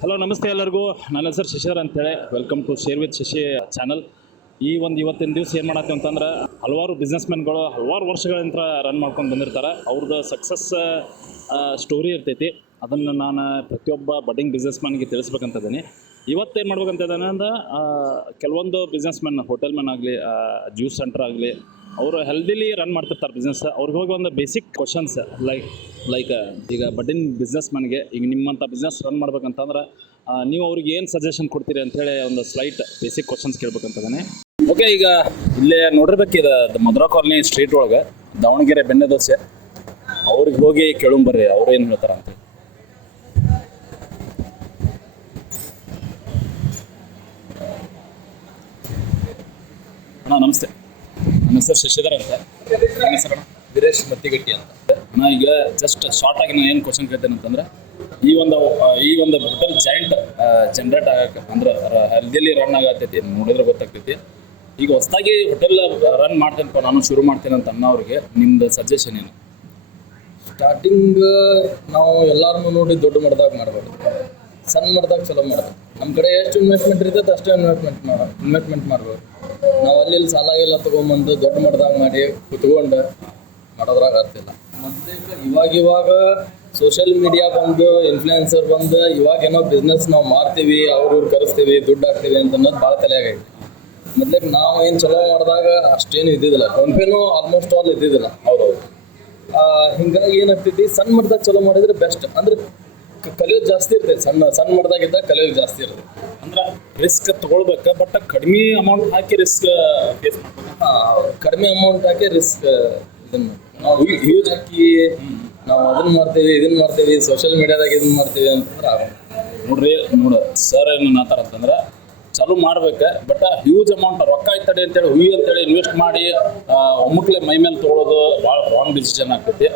Hello ನಮಸ್ತೆ ಎಲ್ಲರಿಗೂ. ನನ್ನ ಹೆಸರು ಶಶಿಧರ್ ಅಂತೇಳಿ. Welcome to share with Shashi channel. ಇವತ್ತಿನ ದಿವಸ ಏನು ಮಾಡತ್ತೀವಿ ಅಂತಂದ್ರೆ, ಹಲವಾರು ಬಿಸ್ನೆಸ್ಮೆನ್ಗಳು ಹಲವಾರು ವರ್ಷಗಳಿಂದ ರನ್ ಮಾಡ್ಕೊಂಡು ಬಂದಿರ್ತಾರೆ. ಅವ್ರದ್ದು ಸಕ್ಸಸ್ ಸ್ಟೋರಿ ಇರ್ತೈತಿ. ಅದನ್ನು ನಾನು ಪ್ರತಿಯೊಬ್ಬ ಬಡ್ಡಿಂಗ್ ಬಿಸ್ನೆಸ್ಮನ್ಗೆ ತಿಳಿಸ್ಬೇಕಂತಿದ್ದೀನಿ. ಇವತ್ತೇನು ಮಾಡ್ಬೇಕಂತ ಇದ್ದಾನೆ ಅಂದ್ರೆ, ಕೆಲವೊಂದು ಬಿಸ್ನೆಸ್ಮೆನ್, ಹೋಟೆಲ್ ಮ್ಯಾನ್ ಆಗಲಿ, ಜ್ಯೂಸ್ ಸೆಂಟರ್ ಆಗಲಿ, ಅವರು ಹೆಲ್ದಿಲಿ ರನ್ ಮಾಡ್ತಿರ್ತಾರೆ ಬಿಸ್ನೆಸ್. ಅವ್ರಿಗೆ ಹೋಗಿ ಒಂದು ಬೇಸಿಕ್ ಕ್ವಶನ್ಸ್ ಲೈಕ್ ಈಗ ಬಡ್ಡಿಂಗ್ ಬಿಸ್ನೆಸ್ಮನ್ಗೆ ಈಗ ನಿಮ್ಮಂಥ ಬಿಸ್ನೆಸ್ ರನ್ ಮಾಡ್ಬೇಕಂತಂದ್ರೆ ನೀವು ಅವ್ರಿಗೆ ಏನು ಸಜೆಷನ್ ಕೊಡ್ತೀರಿ ಅಂಥೇಳಿ ಒಂದು ಸ್ಲೈಟ್ ಬೇಸಿಕ್ ಕ್ವಶನ್ಸ್ ಕೇಳ್ಬೇಕಂತದಾನೆ. ಓಕೆ, ಈಗ ಇಲ್ಲೇ ನೋಡಿರ್ಬೇಕಿದೆ ಮಧುರಾ ಕಾಲನಿ ಸ್ಟ್ರೀಟ್ ಒಳಗೆ ದಾವಣಗೆರೆ ಬೆಣ್ಣೆ ದೋಸೆ. ಅವ್ರಿಗೆ ಹೋಗಿ ಕೇಳಂಬರ್ರಿ ಅವ್ರು ಏನು ಹೇಳ್ತಾರ ಅಂತ. ಅಣ್ಣ ನಮಸ್ತೆ, ನನ್ನ ಹೆಸರು ಶಶಿಧರ್ ಅಂತ. ನನ್ನ ಹೆಸರು ವೀರೇಶ್ ಮತ್ತಿಗಟ್ಟಿ ಅಂತ. ನಾ ಈಗ ಜಸ್ಟ್ ಶಾರ್ಟ್ ಆಗಿ ನಾನು ಏನು ಕ್ವಶನ್ ಕೇಳ್ತೇನೆ ಅಂತಂದ್ರೆ, ಈ ಒಂದು ಹೋಟೆಲ್ ಜನರೇಟ್ ಆಗಕ್ಕೆ ಅಂದ್ರೆ ಹೆಲ್ದಿಲಿ ರನ್ ಆಗತ್ತೈತಿ ನೋಡಿದ್ರೆ ಗೊತ್ತಾಗ್ತೈತಿ. ಈಗ ಹೊಸದಾಗಿ ಹೋಟೆಲ್ ರನ್ ಮಾಡ್ತೇನಪ್ಪ, ನಾನು ಶುರು ಮಾಡ್ತೇನೆ ಅಂತ ಅನ್ನೋರಿಗೆ ನಿಮ್ದು ಸಜೆಷನ್ ಏನು? ಸ್ಟಾರ್ಟಿಂಗ್ ನಾವು ಎಲ್ಲಾರನ್ನೂ ನೋಡಿ ದೊಡ್ಡ ಮಟ್ಟದಾಗ ಮಾಡ್ಬೋದು, ಸಣ್ಣ ಮಟ್ಟದಾಗ ಚಲೋ ಮಾಡ್ಬೇಕು. ನಮ್ಮ ಕಡೆ ಎಷ್ಟು ಇನ್ವೆಸ್ಟ್ಮೆಂಟ್ ಇರ್ತೈತೆ ಅಷ್ಟೇ ಇನ್ವೆಸ್ಟ್ಮೆಂಟ್ ಮಾಡ್ಬೋದು. ನಾವು ಅಲ್ಲಿ ಸಾಲ ಎಲ್ಲ ತೊಗೊಂಬಂದು ದೊಡ್ಡ ಮಟ್ಟದಾಗ ಮಾಡಿ ಕುತ್ಕೊಂಡು ಮಾಡೋದ್ರಾಗ ಆಗ್ತಿಲ್ಲ. ಮತ್ತು ಇವಾಗ ಸೋಷಿಯಲ್ ಮೀಡಿಯಾ ಬಂದು ಇನ್ಫ್ಲುಯೆನ್ಸರ್ ಬಂದು ಇವಾಗೇನೋ ಬಿಸ್ನೆಸ್ ನಾವು ಮಾಡ್ತೀವಿ, ಅವ್ರು ಕರೆಸ್ತೀವಿ, ದುಡ್ಡು ಹಾಕ್ತೀವಿ ಅಂತ ಅನ್ನೋದು ಭಾಳ ತಲೆಯಾಗೈತಿ. ಮೊದ್ಲಿಗೆ ನಾವು ಏನು ಚಲೋ ಮಾಡಿದಾಗ ಅಷ್ಟೇನು ಇದ್ದಿದ್ದಿಲ್ಲ, ಫೋನ್ಪೇನೂ ಆಲ್ಮೋಸ್ಟ್ ಆಲ್ ಇದ್ದಿದ್ದಿಲ್ಲ. ಹೌದೌದು. ಹಿಂಗಾಗಿ ಏನಾಗ್ತೈತಿ, ಸಣ್ಣ ಮಟ್ಟದಾಗ ಚಲೋ ಮಾಡಿದ್ರೆ ಬೆಸ್ಟ್. ಅಂದ್ರೆ ಕಲಿಯೋದು ಜಾಸ್ತಿ ಇರ್ತೈತೆ. ಸಣ್ಣ ಮಟ್ಟದಾಗಿದ್ದಾಗ ಕಲಿಯೋದು ಜಾಸ್ತಿ ಇರ್ತೈತೆ. ಅಂದ್ರೆ ರಿಸ್ಕ್ ತೊಗೊಳ್ಬೇಕು, ಬಟ್ ಕಡಿಮೆ ಅಮೌಂಟ್ ಹಾಕಿ ರಿಸ್ಕ್ ಫೇಸ್ ಮಾಡ್ಬೇಕು. ಕಡಿಮೆ ಅಮೌಂಟ್ ಹಾಕಿ ರಿಸ್ಕ್ ಇದನ್ನು ನಾವು ಯೂಸ್ ಹಾಕಿ ನಾವು ಅದನ್ನ ಮಾಡ್ತೀವಿ ಸೋಷಿಯಲ್ ಮೀಡಿಯಾದಾಗ ಇದನ್ನ ಮಾಡ್ತೀವಿ ಅಂತಂದ್ರೆ ನೋಡ್ರಿ ಸರ್ ಏನು ನಾತಾರ ಅಂತಂದ್ರೆ, ಚಾಲೂ ಮಾಡ್ಬೇಕು, ಬಟ್ ಹ್ಯೂಜ್ ಅಮೌಂಟ್ ರೊಕ್ಕ ಆಯ್ತಡೆ ಅಂತೇಳಿ ಅಂತೇಳಿ ಇನ್ವೆಸ್ಟ್ ಮಾಡಿ ಒಮ್ಮಕ್ಲೆ ಮೈ ಮೇಲೆ ತೊಗೊಳೋದು ಭಾಳ ರಾಂಗ್ ಡಿಸಿಷನ್ ಆಗ್ತೈತಿ.